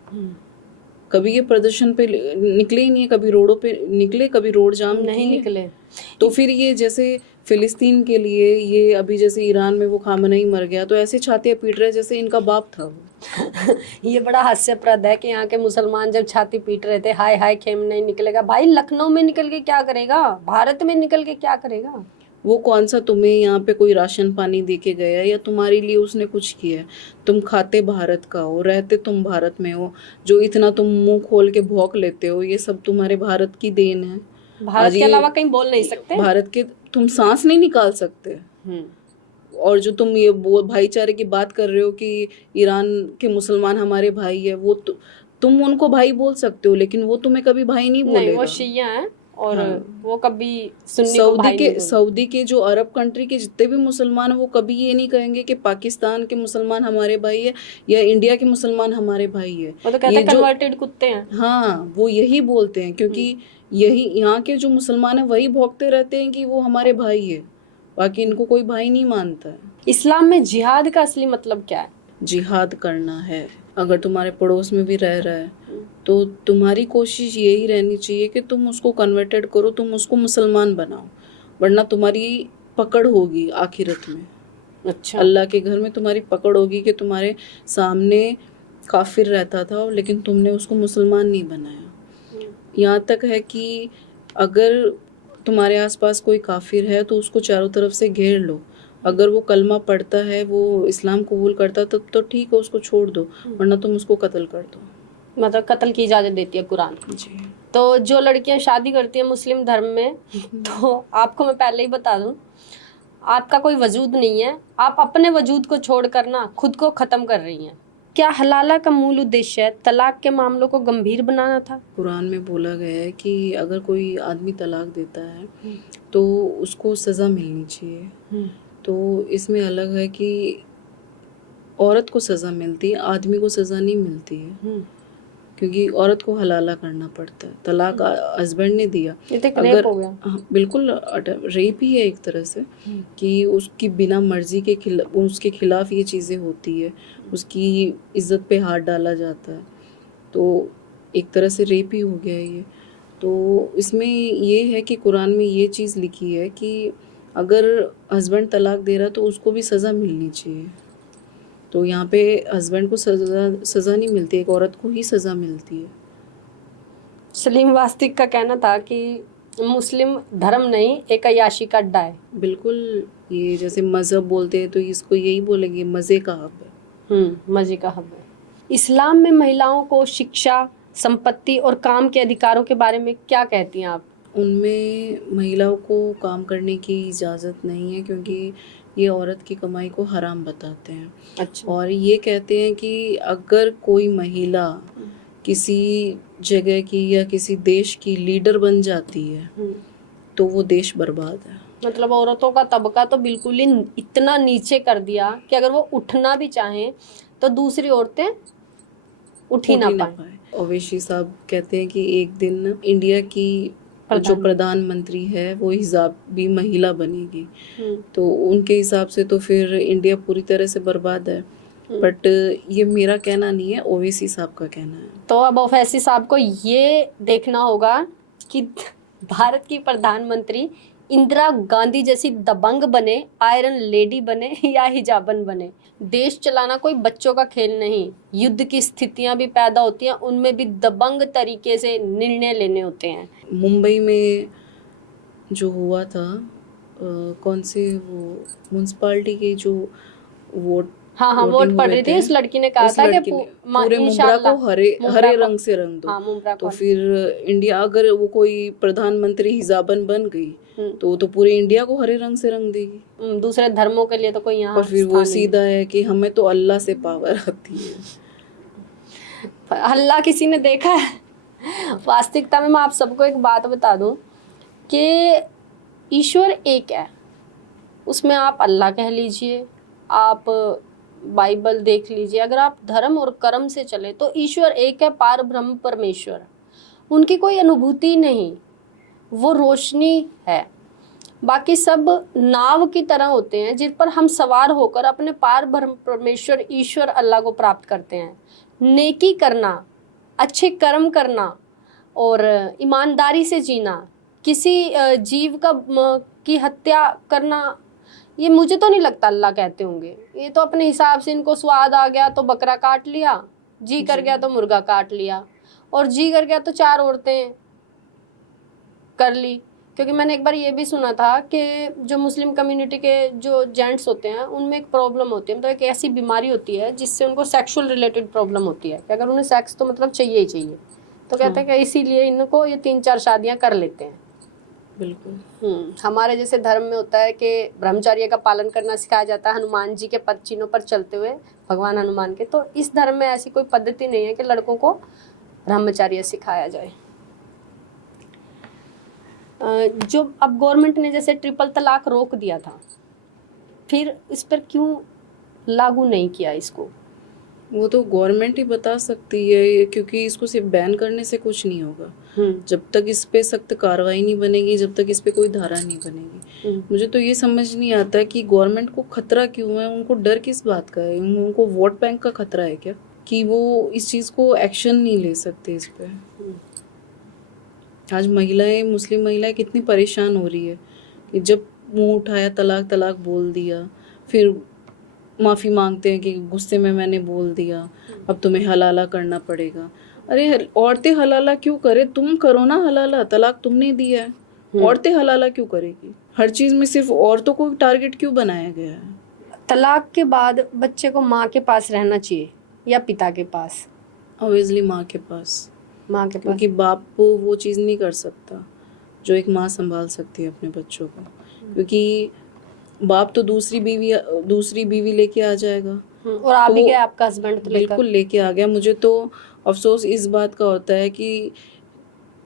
कभी ये प्रदर्शन पे निकले ही नहीं है, कभी रोडों पे निकले, कभी रोड जाम नहीं किए। निकले। तो फिर ये जैसे फिलिस्तीन के लिए, ये अभी जैसे ईरान में वो खामनेई मर गया तो ऐसे छातियां पीट रहे जैसे इनका बाप था वो। ये बड़ा हास्यप्रद है कि यहाँ के मुसलमान जब छाती पीट रहे थे, हाय हाय खेमनेई निकलेगा। भाई लखनऊ में निकल के क्या करेगा, भारत में निकल के क्या करेगा? वो कौन सा तुम्हें यहाँ पे कोई राशन पानी दे के गया या तुम्हारे लिए उसने कुछ किया है? तुम खाते भारत का हो, रहते तुम भारत में हो, जो इतना तुम मुंह खोल के भौंक लेते हो ये सब तुम्हारे भारत की देन है। भारत के अलावा कहीं बोल नहीं सकते। भारत के तुम सांस नहीं निकाल सकते। और जो तुम ये भाईचारे की बात कर रहे हो कि ईरान के मुसलमान हमारे भाई है, वो तुम उनको भाई बोल सकते हो लेकिन वो तुम्हें कभी भाई नहीं बोलेगा। नहीं, वो शिया हैं और वो कभी सुन्नी को भाई नहीं बोलेंगे। सऊदी के जो अरब कंट्री के जितने भी मुसलमान हैं वो कभी ये नहीं कहेंगे कि पाकिस्तान के मुसलमान हमारे भाई है या इंडिया के मुसलमान हमारे भाई है। वो तो कहते हैं कन्वर्टेड कुत्ते हैं। हाँ, वो यही बोलते हैं क्योंकि यही यहाँ के जो मुसलमान हैं वही भौंकते रहते हैं कि वो हमारे भाई है, बाकी इनको कोई भाई नहीं मानता है। इस्लाम में जिहाद का असली मतलब क्या है? जिहाद करना है। अगर तुम्हारे पड़ोस में भी रह रहा है तो तुम्हारी कोशिश यही रहनी चाहिए कि तुम उसको कन्वर्टेड करो, तुम उसको मुसलमान बनाओ, वरना तुम्हारी पकड़ होगी आखिरत में। अच्छा। अल्लाह के घर में तुम्हारी पकड़ होगी कि तुम्हारे सामने काफिर रहता था लेकिन तुमने उसको मुसलमान नहीं बनाया। यहाँ तक है कि अगर तुम्हारे आसपास कोई काफिर है तो उसको चारों तरफ से घेर लो। अगर वो कलमा पढ़ता है, वो इस्लाम कबूल करता तब तो ठीक है, उसको छोड़ दो, वरना तुम उसको कत्ल कर दो। मतलब कत्ल की इजाजत देती है कुरान जी। तो जो लड़कियां शादी करती हैं मुस्लिम धर्म में, तो आपको मैं पहले ही बता दूं, आपका कोई वजूद नहीं है। आप अपने वजूद को छोड़कर ना खुद को खत्म कर रही हैं। क्या हलाला का मूल उद्देश्य तलाक के मामलों को गंभीर बनाना था? कुरान में बोला गया है कि अगर कोई आदमी तलाक देता है तो उसको सज़ा मिलनी चाहिए। तो इसमें अलग है कि औरत को सज़ा मिलती है, आदमी को सज़ा नहीं मिलती है, क्योंकि औरत को हलाला करना पड़ता है। तलाक हस्बैंड ने दिया, अगर हो गया। हाँ, बिल्कुल रेप ही है एक तरह से कि उसकी बिना मर्जी के उसके खिलाफ ये चीज़ें होती है, उसकी इज्जत पे हाथ डाला जाता है, तो एक तरह से रेप ही हो गया ये। तो इसमें ये है कि कुरान में ये चीज़ लिखी है कि अगर हस्बैंड तलाक दे रहा तो उसको भी सज़ा मिलनी चाहिए। तो यहाँ पे हस्बैंड को सज़ा नहीं मिलती, एक औरत को ही सज़ा मिलती है। सलीम वास्तिक का कहना था कि मुस्लिम धर्म नहीं, एक अय्याशी का अड्डा है। बिल्कुल, ये जैसे मज़हब बोलते हैं तो इसको यही बोलेंगे, मज़े का हब है। मज़े का हब है। इस्लाम में महिलाओं को शिक्षा, संपत्ति और काम के अधिकारों के बारे में क्या कहती हैं आप? उनमें महिलाओं को काम करने की इजाज़त नहीं है क्योंकि ये औरत की कमाई को हराम बताते हैं। अच्छा। और ये कहते हैं कि अगर कोई महिला किसी जगह की या किसी देश की लीडर बन जाती है तो वो देश बर्बाद है। मतलब औरतों का तबका तो बिल्कुल ही इतना नीचे कर दिया कि अगर वो उठना भी चाहें तो दूसरी औरतें उठ ही ना पाए। ओवैसी साहब कहते हैं कि एक दिन इंडिया की जो प्रधानमंत्री है वो हिजाबी महिला बनेगी, तो उनके हिसाब से तो फिर इंडिया पूरी तरह से बर्बाद है। बट ये मेरा कहना नहीं है, ओवैसी साहब का कहना है। तो अब ओवैसी साहब को ये देखना होगा कि भारत की प्रधानमंत्री इंदिरा गांधी जैसी दबंग बने, आयरन लेडी बने या हिजाबन बने। देश चलाना कोई बच्चों का खेल नहीं। युद्ध की स्थितियां भी पैदा होती हैं, उनमें भी दबंग तरीके से निर्णय लेने होते हैं। मुंबई में जो हुआ था, कौन से वो म्यूनसिपालिटी के जो वोट हाँ हाँ, वोट पड़ रही थी, उस लड़की ने कहा था कि पूरे मुंब्रा को हरे रंग से रंग दो। हाँ, मुंब्रा तो फिर इंडिया, अगर वो कोई प्रधानमंत्री हिजाबन बन गई तो वो तो पूरे इंडिया को हरे रंग से रंग देगी। दूसरे धर्मों के लिए तो कोई यहाँ और फिर वो सीधा है कि हमें तो अल्लाह से पावर आती है। अल्लाह किसी ने देखा है? वास्तविकता में मैं आप सबको एक बात बता दूं कि ईश्वर एक है, उसमें आप अल्लाह कह लीजिए, आप बाइबल देख लीजिए, अगर आप धर्म और कर्म से चले तो ईश्वर एक है, पार ब्रह्म परमेश्वर। उनकी कोई अनुभूति नहीं, वो रोशनी है। बाकी सब नाव की तरह होते हैं जिन पर हम सवार होकर अपने पार ब्रह्म परमेश्वर ईश्वर अल्लाह को प्राप्त करते हैं। नेकी करना, अच्छे कर्म करना और ईमानदारी से जीना, किसी जीव की हत्या करना, ये मुझे तो नहीं लगता अल्लाह कहते होंगे। ये तो अपने हिसाब से इनको स्वाद आ गया तो बकरा काट लिया, जी कर गया तो मुर्गा काट लिया, और जी कर गया तो 4 औरतें कर ली। क्योंकि मैंने एक बार ये भी सुना था कि जो मुस्लिम कम्युनिटी के जो जेंट्स होते हैं उनमें एक प्रॉब्लम होती है, मतलब एक ऐसी बीमारी होती है जिससे उनको सेक्सुअल रिलेटेड प्रॉब्लम होती है कि अगर उन्हें सेक्स तो मतलब चाहिए ही चाहिए। तो कहते हैं कि इसीलिए इनको ये 3-4 शादियां कर लेते हैं। बिल्कुल। हमारे जैसे धर्म में होता है कि ब्रह्मचर्य का पालन करना सिखाया जाता है, हनुमान जी के पद चिन्हों पर चलते हुए, भगवान हनुमान के। तो इस धर्म में ऐसी कोई पद्धति नहीं है कि लड़कों को ब्रह्मचर्य सिखाया जाए। जो अब गवर्नमेंट ने जैसे ट्रिपल तलाक रोक दिया था, फिर इस पर क्यों लागू नहीं किया इसको? वो तो गवर्नमेंट ही बता सकती है, क्योंकि इसको सिर्फ बैन करने से कुछ नहीं होगा। जब तक इस पे सख्त कार्रवाई नहीं बनेगी, जब तक इस पे कोई धारा नहीं बनेगी। मुझे तो ये समझ नहीं आता कि गवर्नमेंट को खतरा क्यों है, उनको डर किस बात का है? उनको वोट बैंक का खतरा है क्या कि वो इस चीज़ को एक्शन नहीं ले सकते इस पे? आज महिलाएं, मुस्लिम महिलाएं कितनी परेशान हो रही है कि जब मुंह उठाया तलाक तलाक बोल दिया, फिर माफ़ी मांगते हैं कि गुस्से में मैंने बोल दिया, अब तुम्हें हलाला करना पड़ेगा। अरे औरतें हलाला क्यों करे? तुम करो ना हलाला, तलाक तुमने दिया है, औरतें हलाला क्यों करेगी? हर चीज़ में सिर्फ औरतों को टारगेट क्यों बनाया गया है? तलाक के बाद बच्चे को माँ के पास रहना चाहिए या पिता के पास? ऑब्वियसली माँ के पास। माँ के पास, क्योंकि बाप वो चीज़ नहीं कर सकता जो एक माँ संभाल सकती है अपने बच्चों को। क्योंकि बाप तो दूसरी बीवी लेके आ जाएगा। और आप भी क्या, आपका हस्बैंड तो बिल्कुल लेके आ गया। मुझे तो अफसोस इस बात का होता है कि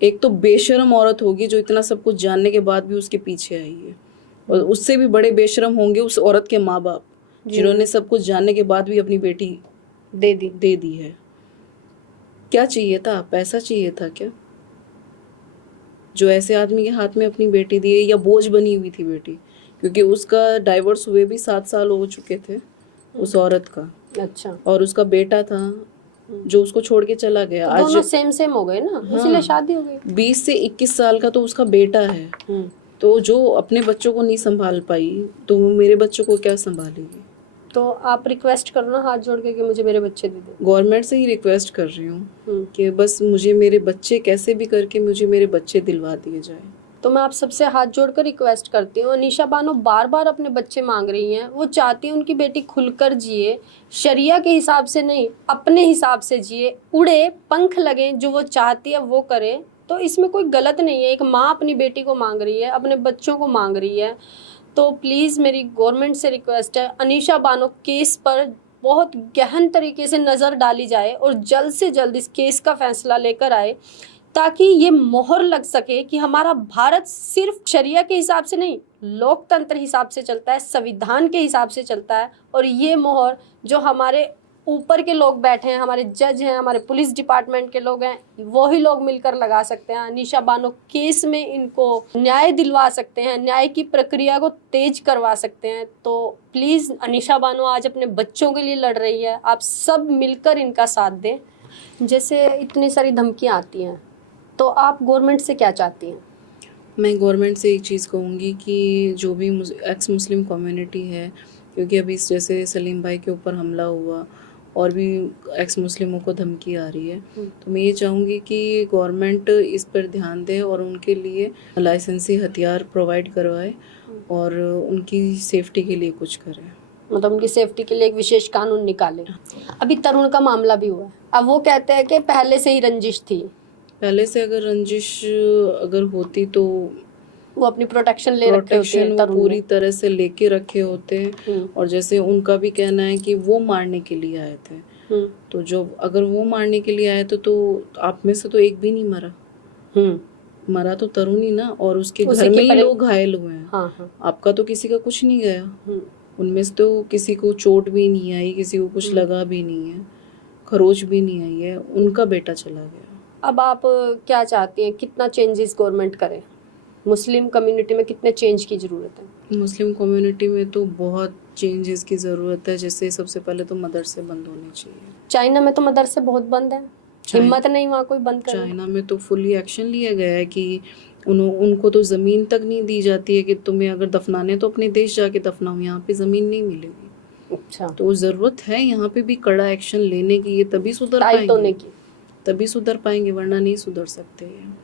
एक तो बेशरम औरत होगी जो इतना सब कुछ जानने के बाद भी उसके पीछे आई है, और उससे भी बड़े बेशरम होंगे उस औरत के माँ बाप जिन्होंने सब कुछ जानने के बाद भी अपनी बेटी दे दी है। क्या चाहिए था? पैसा चाहिए था क्या, जो ऐसे आदमी के हाथ में अपनी बेटी दी है? या बोझ बनी हुई थी बेटी? क्योंकि उसका डाइवोर्स हुए भी 7 साल हो चुके थे उस औरत का। अच्छा। और उसका बेटा था जो उसको छोड़ के चला गया। तो आज दोनों सेम हो गए ना, इसीलिए शादी हो गई। 20 से 21 साल का तो उसका बेटा है। तो जो अपने बच्चों को नहीं संभाल पाई तो वो मेरे बच्चों को क्या संभालेगी? तो आप रिक्वेस्ट करो ना हाथ जोड़ के कि मुझे मेरे बच्चे दे दो। गवर्नमेंट से ही रिक्वेस्ट कर रही हूँ कि बस मुझे मेरे बच्चे, कैसे भी करके मुझे मेरे बच्चे दिलवा दिए जाए। तो मैं आप सबसे हाथ जोड़कर रिक्वेस्ट करती हूँ, अनीशा बानो बार बार अपने बच्चे मांग रही हैं, वो चाहती हैं उनकी बेटी खुलकर जिए, शरिया के हिसाब से नहीं अपने हिसाब से जिए, उड़े, पंख लगे, जो वो चाहती है वो करे। तो इसमें कोई गलत नहीं है। एक माँ अपनी बेटी को मांग रही है, अपने बच्चों को मांग रही है। तो प्लीज़ मेरी गवर्नमेंट से रिक्वेस्ट है, अनीशा बानो केस पर बहुत गहन तरीके से नज़र डाली जाए और जल्द से जल्द इस केस का फैसला लेकर आए, ताकि ये मोहर लग सके कि हमारा भारत सिर्फ शरिया के हिसाब से नहीं, लोकतंत्र हिसाब से चलता है, संविधान के हिसाब से चलता है। और ये मोहर जो हमारे ऊपर के लोग बैठे हैं, हमारे जज हैं, हमारे पुलिस डिपार्टमेंट के लोग हैं, वही लोग मिलकर लगा सकते हैं। अनीशा बानो केस में इनको न्याय दिलवा सकते हैं, न्याय की प्रक्रिया को तेज करवा सकते हैं। तो प्लीज़ अनीशा बानो आज अपने बच्चों के लिए लड़ रही है, आप सब मिलकर इनका साथ दें। जैसे इतनी सारी धमकियाँ आती हैं, तो आप गवर्नमेंट से क्या चाहती हैं? मैं गवर्नमेंट से एक चीज़ कहूँगी कि जो भी एक्स मुस्लिम कम्युनिटी है, क्योंकि अभी जैसे सलीम भाई के ऊपर हमला हुआ और भी एक्स मुस्लिमों को धमकी आ रही है, तो मैं ये चाहूँगी कि गवर्नमेंट इस पर ध्यान दे और उनके लिए लाइसेंसी हथियार प्रोवाइड करवाए और उनकी सेफ्टी के लिए कुछ करे। मतलब उनकी सेफ्टी के लिए एक विशेष कानून निकाले। अभी तरुण का मामला भी हुआ है, अब वो कहते हैं कि पहले से ही रंजिश थी। पहले से अगर रंजिश अगर होती तो वो अपनी प्रोटेक्शन ले रखे होते हैं, वो तरुण पूरी ने। तरह से लेके रखे होते हैं। और जैसे उनका भी कहना है कि वो मारने के लिए आए थे, तो जो अगर वो मारने के लिए आए तो आप में से तो एक भी नहीं मरा। मरा तो तरुण ही ना, और उसके घर में ही लोग घायल हुए हैं। हाँ। आपका तो किसी का कुछ नहीं गया। उनमें से तो किसी को चोट भी नहीं आई, किसी को कुछ लगा भी नहीं है, खरोच भी नहीं आई है, उनका बेटा चला गया। अब आप क्या चाहती हैं, कितना चेंजेस गवर्नमेंट करे? मुस्लिम कम्युनिटी में कितने चेंज की ज़रूरत है? मुस्लिम कम्युनिटी में तो बहुत चेंजेस की ज़रूरत है। जैसे सबसे पहले तो मदरसे बंद होने चाहिए। चाइना में तो मदरसे बहुत बंद है, हिम्मत नहीं वहाँ कोई बंद करे। चाइना में तो फुली एक्शन लिया गया है कि उनको तो ज़मीन तक नहीं दी जाती है कि तुम्हें अगर दफनाने तो अपने देश जाके दफनाओ, यहाँ पे ज़मीन नहीं मिलेगी। अच्छा, तो ज़रूरत है यहाँ पे भी कड़ा एक्शन लेने की, ये तभी सुधर पाएंगे, तभी सुधर पाएंगे, वरना नहीं सुधर सकते ये।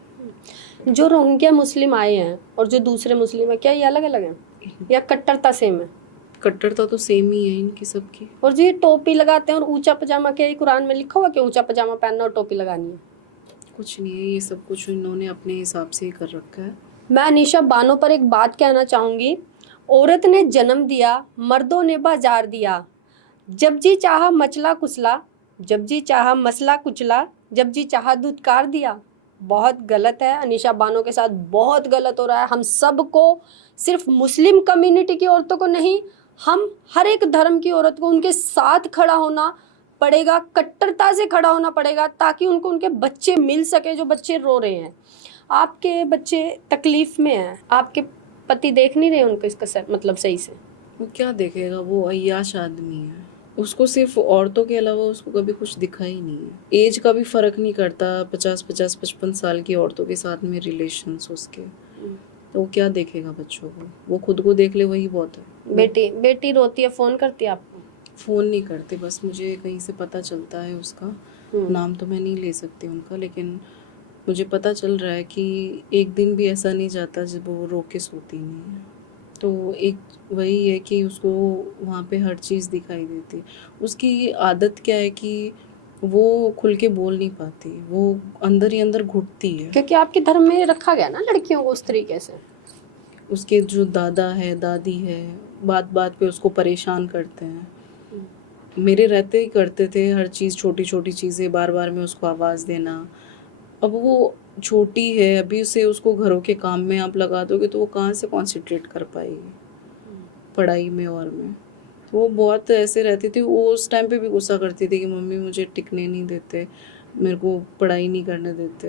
जो रोहिंग्या मुस्लिम आए हैं और जो दूसरे मुस्लिम है, क्या ये अलग अलग हैं या कट्टरता सेम है? कट्टरता तो सेम ही है इनकी सबकी। और जो ये टोपी लगाते हैं और ऊंचा पजामा, क्या कुरान में लिखा हुआ कि ऊंचा पजामा पहनना और टोपी लगानी है? कुछ नहीं है, ये सब कुछ इन्होंने अपने हिसाब से ही कर रखा है। मैं अनीशा बानो पर एक बात कहना चाहूँगी। औरत ने जन्म दिया, मर्दों ने बाजार दिया, जब जी चाहा मचला कुचला, जब जी चाहा मसला कुचला, जब जी चाहा धुतकार दिया। बहुत गलत है, अनीशा बानो के साथ बहुत गलत हो रहा है। हम सबको, सिर्फ मुस्लिम कम्युनिटी की औरतों को नहीं, हम हर एक धर्म की औरत को उनके साथ खड़ा होना पड़ेगा, कट्टरता से खड़ा होना पड़ेगा, ताकि उनको उनके बच्चे मिल सके जो बच्चे रो रहे हैं। आपके बच्चे तकलीफ में हैं, आपके पति देख नहीं रहे उनको इसका मतलब सही से। वो क्या देखेगा, वो अय्याश आदमी है, उसको सिर्फ औरतों के अलावा उसको कभी कुछ दिखा ही नहीं है। एज का भी फर्क नहीं करता, 50-55 साल की औरतों के साथ में रिलेशंस उसके, तो वो क्या देखेगा बच्चों को? वो खुद को देख ले, वही बहुत है। बेटी रोती है, फोन करती है आपको? फ़ोन नहीं करते, बस मुझे कहीं से पता चलता है उसका नाम तो मैं नहीं ले सकती उनका, लेकिन मुझे पता चल रहा है कि एक दिन भी ऐसा नहीं जाता जब वो रो के सोती नहीं है। तो एक वही है कि उसको वहाँ पे हर चीज़ दिखाई देती। उसकी आदत क्या है कि वो खुल के बोल नहीं पाती, वो अंदर ही अंदर घुटती है। क्योंकि आपके धर्म में रखा गया ना लड़कियों को उस तरीके से। उसके जो दादा है, दादी है, बात बात पे उसको परेशान करते हैं। मेरे रहते ही करते थे हर चीज़, छोटी छोटी चीज़ें बार बार में उसको आवाज़ देना। अब वो छोटी है अभी, उसे उसको घरों के काम में आप लगा दोगे तो वो कहाँ से कॉन्सेंट्रेट कर पाएगी पढ़ाई में और में। तो वो बहुत ऐसे रहती थी। वो उस टाइम पे भी गुस्सा करती थी कि मम्मी मुझे टिकने नहीं देते, मेरे को पढ़ाई नहीं करने देते।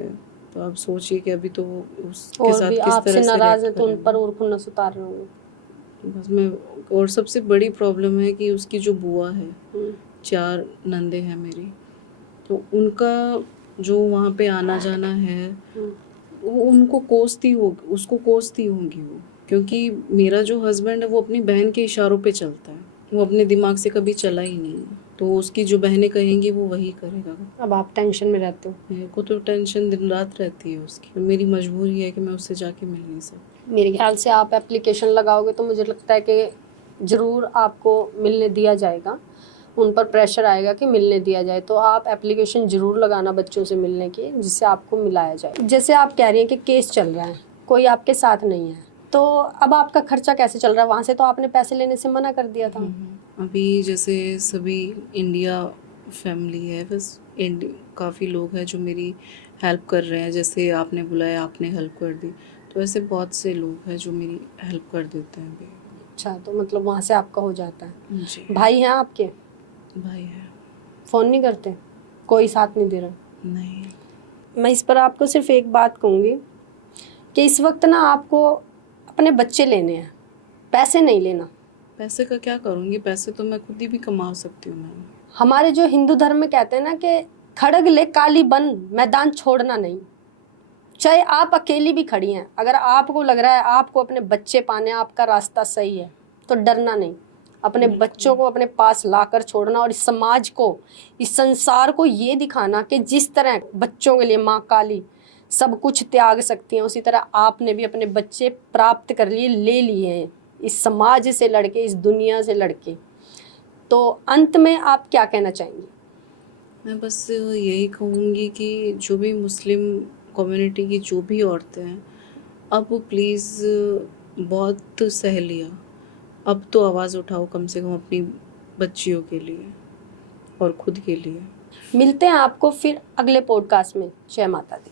तो आप सोचिए कि अभी तो उसके साथ किस तरह से नाराज है तो उन पर और खुन्नस उतार रहे होंगे। बस मैं, और सबसे बड़ी प्रॉब्लम है कि उसकी जो बुआ है, 4 नंदे हैं मेरी, तो उनका जो वहाँ पे आना जाना है वो उनको कोसती होगी, उसको कोसती होंगी वो, क्योंकि मेरा जो हस्बैंड है वो अपनी बहन के इशारों पे चलता है, वो अपने दिमाग से कभी चला ही नहीं है। तो उसकी जो बहनें कहेंगी वो वही करेगा। अब आप टेंशन में रहते हो? मेरे को तो टेंशन दिन रात रहती है उसकी, मेरी मजबूरी है कि मैं उससे जाके मिल नहीं सकती। मेरे ख्याल से आप एप्लीकेशन लगाओगे तो मुझे लगता है कि ज़रूर आपको मिलने दिया जाएगा, उन पर प्रेशर आएगा कि मिलने दिया जाए। तो आप एप्लीकेशन ज़रूर लगाना बच्चों से मिलने की, जिससे आपको मिलाया जाए। जैसे आप कह रही हैं कि केस चल रहा है, कोई आपके साथ नहीं है, तो अब आपका खर्चा कैसे चल रहा है? वहाँ से तो आपने पैसे लेने से मना कर दिया था। अभी जैसे सभी इंडिया फैमिली है, बस काफ़ी लोग हैं जो मेरी हेल्प कर रहे हैं। जैसे आपने बुलाया, आपने हेल्प कर दी, तो ऐसे बहुत से लोग हैं जो मेरी हेल्प कर देते हैं अभी। अच्छा, तो मतलब वहाँ से आपका हो जाता है। जी। भाई हैं आपके? भाई है। फ़ोन नहीं करते? कोई साथ नहीं दे रहा? नहीं। मैं इस पर आपको सिर्फ एक बात कहूँगी कि इस वक्त ना आपको अपने बच्चे लेने हैं, पैसे नहीं लेना। पैसे का क्या करूँगी, पैसे तो मैं खुद ही भी कमा सकती हूँ। मैं, हमारे जो हिंदू धर्म में कहते हैं ना कि खड़ग ले काली बन, मैदान छोड़ना नहीं। चाहे आप अकेली भी खड़ी हैं, अगर आपको लग रहा है आपको अपने बच्चे पाने, आपका रास्ता सही है, तो डरना नहीं। अपने बच्चों को अपने पास लाकर छोड़ना और इस समाज को, इस संसार को ये दिखाना कि जिस तरह बच्चों के लिए माँ काली सब कुछ त्याग सकती हैं, उसी तरह आपने भी अपने बच्चे प्राप्त कर लिए, ले लिए हैं, इस समाज से लड़के, इस दुनिया से लड़के। तो अंत में आप क्या कहना चाहेंगी? मैं बस यही कहूँगी कि जो भी मुस्लिम कम्युनिटी की जो भी औरतें हैं, अब वो प्लीज़ बहुत सह लिया, अब तो आवाज़ उठाओ कम से कम अपनी बच्चियों के लिए और खुद के लिए। मिलते हैं आपको फिर अगले पॉडकास्ट में। जय माता दी।